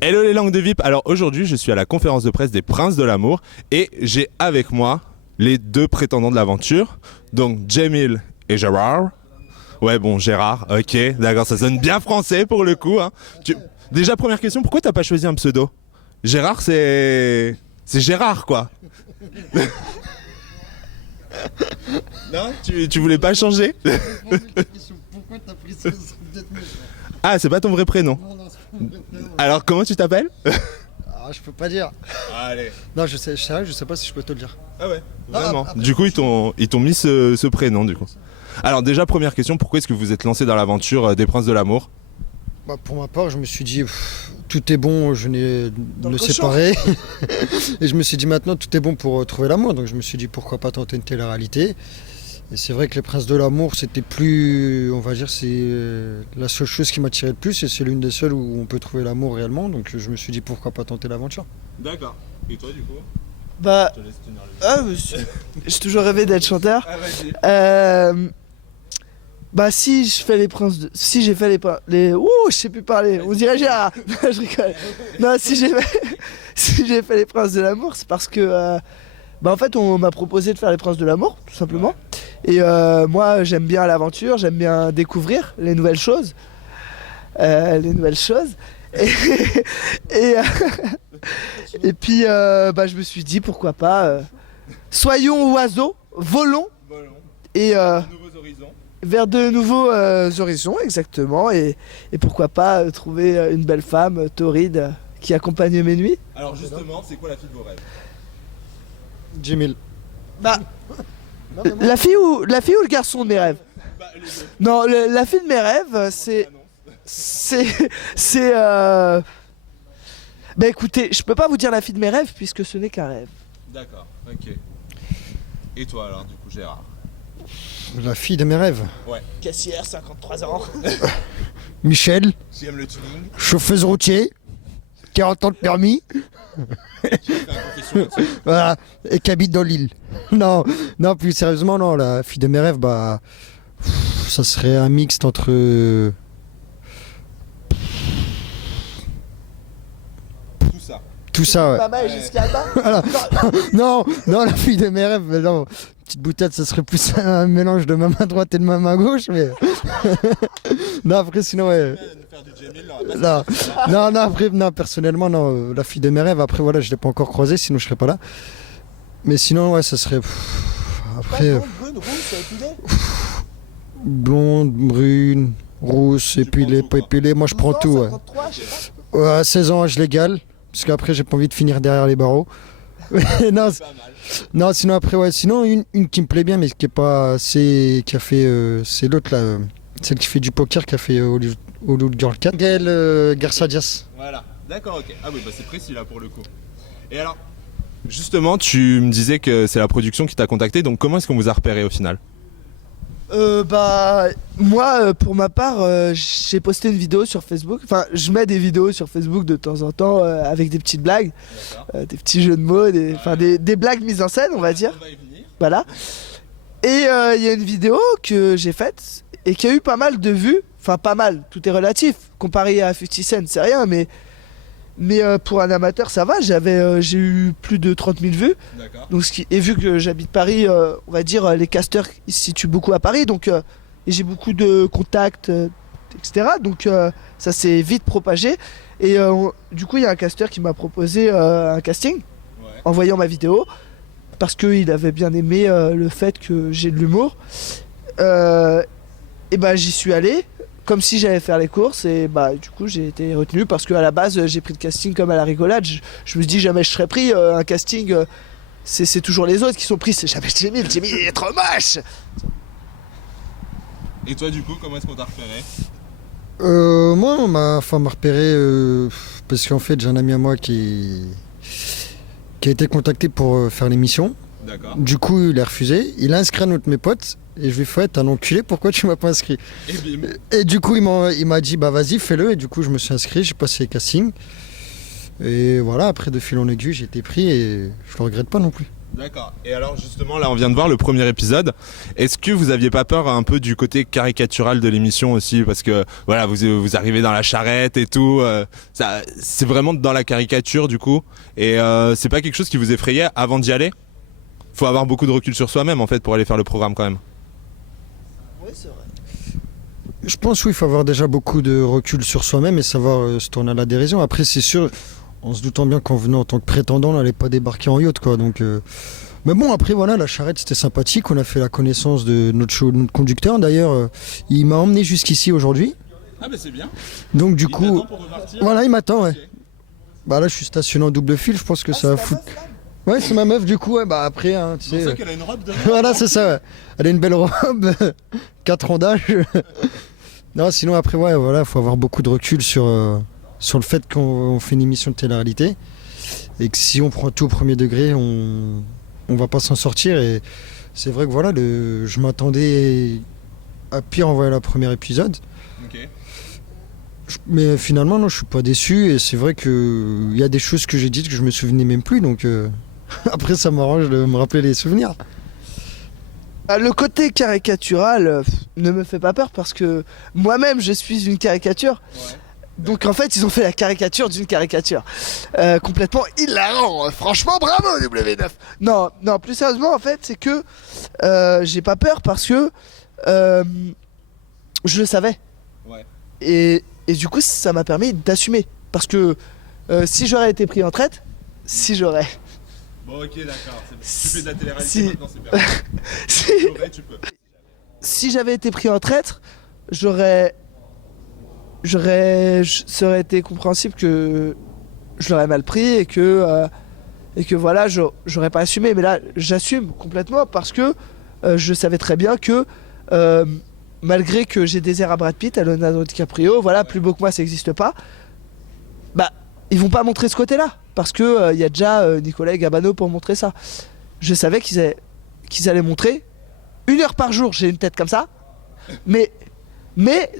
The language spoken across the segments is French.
Hello les langues de VIP. Alors aujourd'hui, je suis à la conférence de presse des Princes de l'amour et j'ai avec moi les deux prétendants de l'aventure, donc Jamil et Gérard. Ouais, bon, Gérard, ok, d'accord, ça sonne bien français pour le coup. Hein. Déjà, première question, pourquoi t'as pas choisi un pseudo? Gérard, c'est Gérard, quoi. Non, tu voulais pas changer? Pourquoi t'as pris ça? Ah, c'est pas ton vrai prénom. Alors, comment tu t'appelles? Ah, je peux pas dire. Allez. Non, je sais pas si je peux te le dire. Ah ouais, Non, vraiment. après, Du coup, ils t'ont mis ce prénom, du coup. Alors déjà, première question, pourquoi est-ce que vous êtes lancé dans l'aventure des Princes de l'amour? Bah, pour ma part, je me suis dit, tout est bon, je n'ai Dans me le cochon. séparer. Et je me suis dit, maintenant, tout est bon pour trouver l'amour. Donc je me suis dit, pourquoi pas tenter une télé-réalité. Et c'est vrai que les Princes de l'amour, c'était plus, on va dire, c'est la seule chose qui m'attirait le plus. Et c'est l'une des seules où on peut trouver l'amour réellement. Donc je me suis dit, pourquoi pas tenter l'aventure. D'accord. Et toi, du coup? Bah, Je te laisse tenir le micro. j'ai toujours rêvé d'être chanteur. Ah, vas-y. Bah si je fais les princes de... Si j'ai fait les... Ouh, je sais plus parler, on dirait Gérard. Non, je rigole. Non, si j'ai fait les princes de l'amour, c'est parce que... Bah en fait, on m'a proposé de faire les princes de l'amour, tout simplement. Et moi, j'aime bien l'aventure, j'aime bien découvrir les nouvelles choses. Et, et, euh, et puis, bah, je me suis dit, pourquoi pas... soyons oiseaux, volons. Et... Nouveaux horizons. vers de nouveaux horizons, exactement, et pourquoi pas trouver une belle femme torride qui accompagne mes nuits. Alors justement, c'est quoi la fille de vos rêves? Jamil. Bah, la fille ou le garçon de mes rêves? Bah, les deux. Non, la fille de mes rêves, c'est bah écoutez, je peux pas vous dire la fille de mes rêves puisque ce n'est qu'un rêve. D'accord, ok. Et toi alors, du coup, Gérard? La fille de mes rêves. Caissière, 53 ans. Michel, J'aime le tuning. chauffeuse routier, 40 ans de permis. Tu fais un confession là-dessus. Voilà, et qui habite dans l'île. Non, non, plus sérieusement, non, la fille de mes rêves, bah, ça serait un mixte entre. Tout ça. Tout ça, ouais. Pas mal jusqu'à là. Voilà. Non, non, la fille de mes rêves, mais non. Petite boutade, ça serait plus un mélange de ma main droite et de ma main gauche, mais. Non, après, sinon, ouais. Faire du Jamil, là, Non, non, après, non, personnellement, non, la fille de mes rêves, après, voilà, je l'ai pas encore croisée, sinon je serais pas là. Mais sinon, ouais, ça serait. Après. Brune, rousse, épilée. Blonde, brune, rousse, épilée, prends tout, pas quoi. épilée, moi je prends 12 ans, tout, ouais. 53, je sais pas. Ouais, à 16 ans, je l'égale, parce qu'après, j'ai pas envie de finir derrière les barreaux. Non, Pas mal. non, sinon, après, ouais, sinon, une qui me plaît bien, mais qui est pas. C'est. Qui a fait. C'est l'autre, là. Celle qui fait du poker, qui a fait Hollywood Girl 4. Gaëlle Garcia Diaz. Voilà, d'accord, ok. Ah oui, bah c'est précis là pour le coup. Et alors? Justement, tu me disais que c'est la production qui t'a contacté, donc comment est-ce qu'on vous a repéré au final? Bah moi pour ma part j'ai posté une vidéo sur Facebook, enfin je mets des vidéos sur Facebook de temps en temps avec des petites blagues, D'accord. des petits jeux de mots, des blagues mises en scène on va dire, On va y venir. voilà. Et il y a une vidéo que j'ai faite et qui a eu pas mal de vues, enfin pas mal, tout est relatif, comparé à 50 Cent c'est rien mais pour un amateur ça va, j'ai eu plus de 30 000 vues. D'accord. Donc, et vu que j'habite Paris, on va dire les casteurs ils se situent beaucoup à Paris, donc et j'ai beaucoup de contacts, etc. Donc ça s'est vite propagé. Et du coup, il y a un casteur qui m'a proposé un casting Ouais. en voyant ma vidéo parce qu'il avait bien aimé le fait que j'ai de l'humour. Et bah j'y suis allé comme si j'allais faire les courses et bah du coup j'ai été retenu parce qu'à la base j'ai pris le casting comme à la rigolade. Je me dis jamais je serais pris un casting. C'est toujours les autres qui sont pris, c'est jamais Jamil, Jamil il est trop moche. Et toi, du coup, comment est-ce qu'on t'a repéré? Moi, on m'a repéré parce qu'en fait, j'ai un ami à moi qui a été contacté pour faire l'émission. D'accord. Du coup, il a refusé. Il a inscrit un autre de mes potes. Et je lui ai fait, t'es un enculé, pourquoi tu m'as pas inscrit? Et bim. Et du coup, il m'a dit, bah vas-y, fais-le. Et du coup, je me suis inscrit, j'ai passé les castings. Et voilà, après, de fil en aiguille, j'ai été pris et je le regrette pas non plus. D'accord. Et alors justement, là on vient de voir le premier épisode. Est-ce que vous aviez pas peur un peu du côté caricatural de l'émission aussi? Parce que voilà, vous arrivez dans la charrette et tout. C'est vraiment dans la caricature du coup. Et c'est pas quelque chose qui vous effrayait avant d'y aller? Faut avoir beaucoup de recul sur soi-même en fait pour aller faire le programme quand même. Oui, c'est vrai. Je pense oui, il faut avoir déjà beaucoup de recul sur soi-même et savoir se tourner à la dérision. Après, c'est sûr, en se doutant bien qu'en venant en tant que prétendant, on n'allait pas débarquer en yacht, quoi. Donc, mais bon, après, voilà, la charrette, c'était sympathique. On a fait la connaissance de notre conducteur. D'ailleurs, il m'a emmené jusqu'ici aujourd'hui. Ah bah c'est bien. Donc, du Il coup, t'attend pour repartir. voilà, il m'attend, ouais. Ok. Bah là, je suis stationné en double fil. Je pense que ça va foutre. Ouais, c'est ma meuf, du coup, ouais, bah après, hein, tu C'est pour sais. ça qu'elle a une robe de Voilà, c'est ça. Ouais. Elle a une belle robe, 4 ans d'âge. Non, sinon après, ouais, voilà, faut avoir beaucoup de recul sur le fait qu'on fait une émission de télé-réalité et que si on prend tout au premier degré, on va pas s'en sortir. Et c'est vrai que voilà, je m'attendais à pire en voyant le premier épisode. Ok. Mais finalement, non, je suis pas déçu. Et c'est vrai qu'il y a des choses que j'ai dites que je me souvenais même plus. Donc après, ça m'arrange de me rappeler les souvenirs. Le côté caricatural ne me fait pas peur parce que moi-même je suis une caricature. Ouais. Donc en fait ils ont fait la caricature d'une caricature. Complètement hilarant. Franchement bravo W9. Non, non, plus sérieusement en fait c'est que j'ai pas peur parce que je le savais. Ouais. Et du coup ça m'a permis d'assumer. Parce que si j'aurais été pris en traite, si j'aurais... Bon ok d'accord. Tu fais de la télé-réalité Si- maintenant c'est permis. si, Tu peux. si j'avais été pris en traître, ça aurait été compréhensible que je l'aurais mal pris et que voilà, j'aurais pas assumé. Mais là, j'assume complètement parce que je savais très bien que malgré que j'ai des airs à Brad Pitt, à Leonardo DiCaprio, voilà, plus beau que moi, ça n'existe pas. Bah, ils vont pas montrer ce côté-là parce que y a déjà Nicolas et Gabano pour montrer ça. Je savais qu'ils allaient montrer 1 heure par jour, j'ai une tête comme ça, mais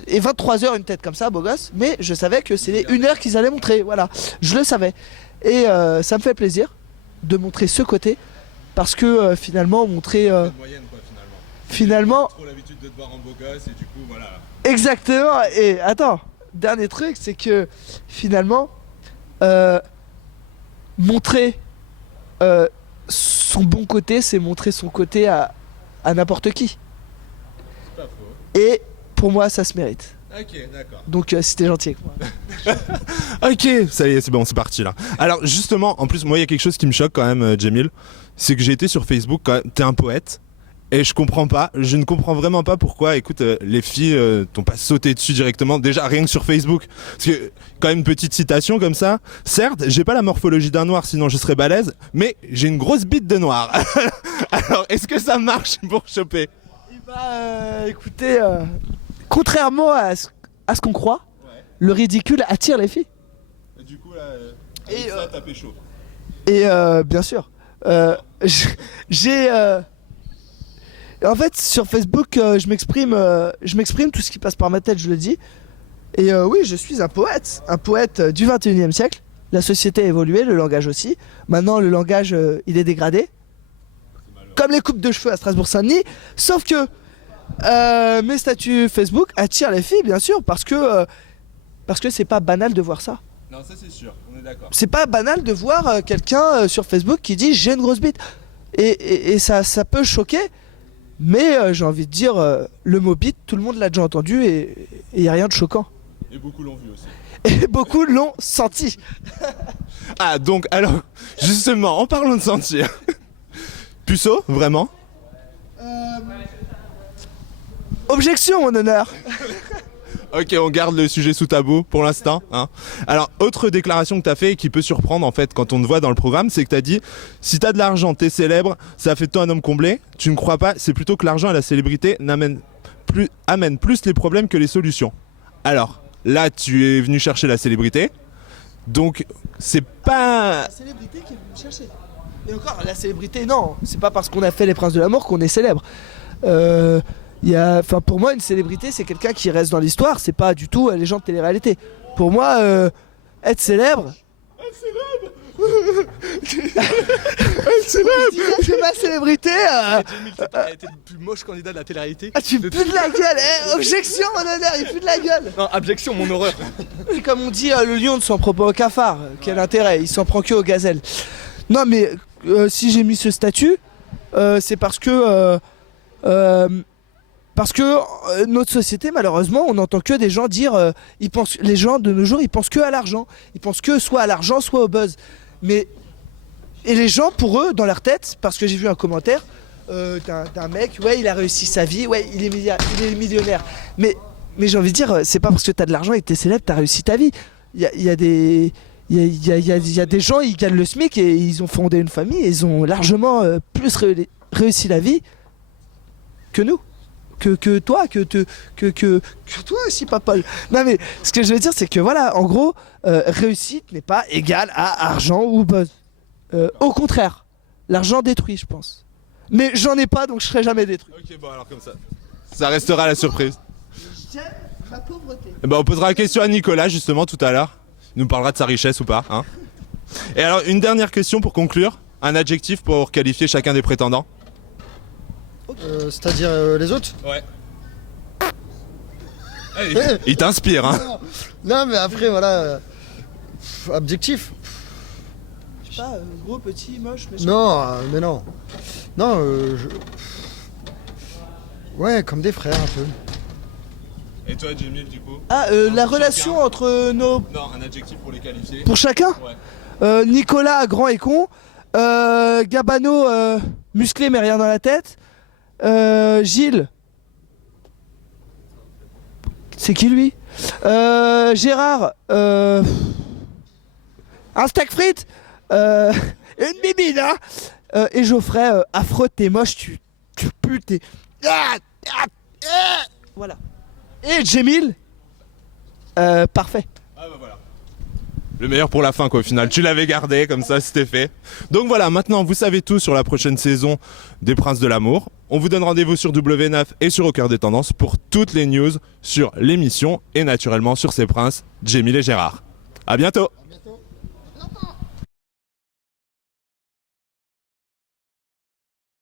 et 23 heures une tête comme ça, beau gosse, mais je savais que c'est les 1 heure qu'ils allaient montrer, voilà, je le savais. Et ça me fait plaisir de montrer ce côté, parce que finalement, montrer... Moyenne quoi finalement. finalement, Trop l'habitude de te voir en beau gosse et du coup voilà. exactement, et attends, dernier truc, c'est que finalement, montrer son bon côté, c'est montrer son côté à n'importe qui. C'est pas faux. Et pour moi, ça se mérite. Ok d'accord. Donc si t'es gentil avec moi. Ok, ça y est, c'est bon, c'est parti là. Alors justement, en plus, moi, il y a quelque chose qui me choque quand même, Jamil, c'est que j'ai été sur Facebook, quand même, t'es un poète, et je ne comprends vraiment pas pourquoi, écoute, les filles t'ont pas sauté dessus directement, déjà rien que sur Facebook. Parce que, quand même, une petite citation comme ça, certes, j'ai pas la morphologie d'un noir, sinon je serais balèze, mais j'ai une grosse bite de noir. Alors, est-ce que ça marche pour choper? Écoutez, contrairement à ce qu'on croit, le ridicule attire les filles. Du coup, là, Et, ça, t'as pécho. Et bien sûr, j'ai... En fait, sur Facebook, je m'exprime tout ce qui passe par ma tête, je le dis. Et oui, je suis un poète du 21e siècle. La société a évolué, le langage aussi. Maintenant, le langage, il est dégradé. Comme les coupes de cheveux à Strasbourg-Saint-Denis. Sauf que mes statuts Facebook attirent les filles, bien sûr, parce que c'est pas banal de voir ça. Non, ça c'est sûr, on est d'accord. C'est pas banal de voir quelqu'un sur Facebook qui dit j'ai une grosse bite. Et ça peut choquer, mais j'ai envie de dire, le mot bite, tout le monde l'a déjà entendu et il n'y a rien de choquant. Et beaucoup l'ont vu aussi. Et beaucoup l'ont senti. Ah, donc, alors, justement, en parlant de sentir, puceau, vraiment? Objection, mon honneur. Ok, on garde le sujet sous tabou pour l'instant. Hein. Alors, autre déclaration que t'as fait et qui peut surprendre en fait quand on te voit dans le programme, c'est que t'as dit si t'as de l'argent, t'es célèbre, ça fait de toi un homme comblé. Tu ne crois pas, c'est plutôt que l'argent et la célébrité amènent plus les problèmes que les solutions. Alors, là, tu es venu chercher la célébrité, donc c'est pas... La célébrité qui est venue me chercher. Et encore, la célébrité, non. C'est pas parce qu'on a fait les Princes de l'amour qu'on est célèbre. Pour moi, une célébrité, c'est quelqu'un qui reste dans l'histoire. C'est pas du tout les gens de télé-réalité. Pour moi, être célèbre. C'est ma célébrité. Jamil, t'as été le plus moche candidat de la télé-réalité. Ah, tu pues de la gueule, objection, mon honneur, il pue de la gueule. Non, abjection, mon horreur. Et comme on dit, le lion ne s'en prend pas au cafard. Quel intérêt, il s'en prend que aux gazelles. Non, mais si j'ai mis ce statut, c'est parce que notre société, malheureusement, on n'entend que des gens dire, les gens de nos jours, ils pensent que à l'argent. Ils pensent que soit à l'argent, soit au buzz. Et les gens, pour eux, dans leur tête, parce que j'ai vu un commentaire d'un mec, ouais, il a réussi sa vie, ouais, il est millionnaire. Mais j'ai envie de dire, c'est pas parce que t'as de l'argent et que t'es célèbre, t'as réussi ta vie. Il y a des gens, ils gagnent le SMIC et ils ont fondé une famille et ils ont largement plus réussi la vie que nous. Que toi, que toi aussi, pas Paul. Non mais ce que je veux dire, c'est que voilà, en gros, réussite n'est pas égale à argent ou buzz. Au contraire, l'argent détruit, je pense. Mais j'en ai pas, donc je serai jamais détruit. Ok, bon alors comme ça restera la surprise. J'aime ma pauvreté. Et ben, on posera la question à Nicolas justement tout à l'heure. Il nous parlera de sa richesse ou pas. Hein. Et alors une dernière question pour conclure. Un adjectif pour qualifier chacun des prétendants. C'est-à-dire les autres. Ouais. Il t'inspire, hein. Non, mais après, voilà. Objectif. Je sais pas, gros, petit, moche, méchant. Non, mais non. Non, ouais, comme des frères un peu. Et toi, Jamil, du coup? La relation entre nos... Non, un adjectif pour les qualifier. Pour chacun. Ouais. Nicolas, grand et con. Gabano, musclé mais rien dans la tête. Gilles. C'est qui lui? Gérard. Un steak frites. Une bibine, hein. Et Geoffrey, affreux, t'es moche, tu pues, t'es... Voilà. Et Jamil, parfait. Ah bah voilà. Le meilleur pour la fin quoi au final, tu l'avais gardé comme ça c'était fait. Donc voilà, maintenant vous savez tout sur la prochaine saison des Princes de l'amour. On vous donne rendez-vous sur W9 et sur Au Cœur des Tendances pour toutes les news sur l'émission et naturellement sur ces princes, Jamil et Gérard. A bientôt.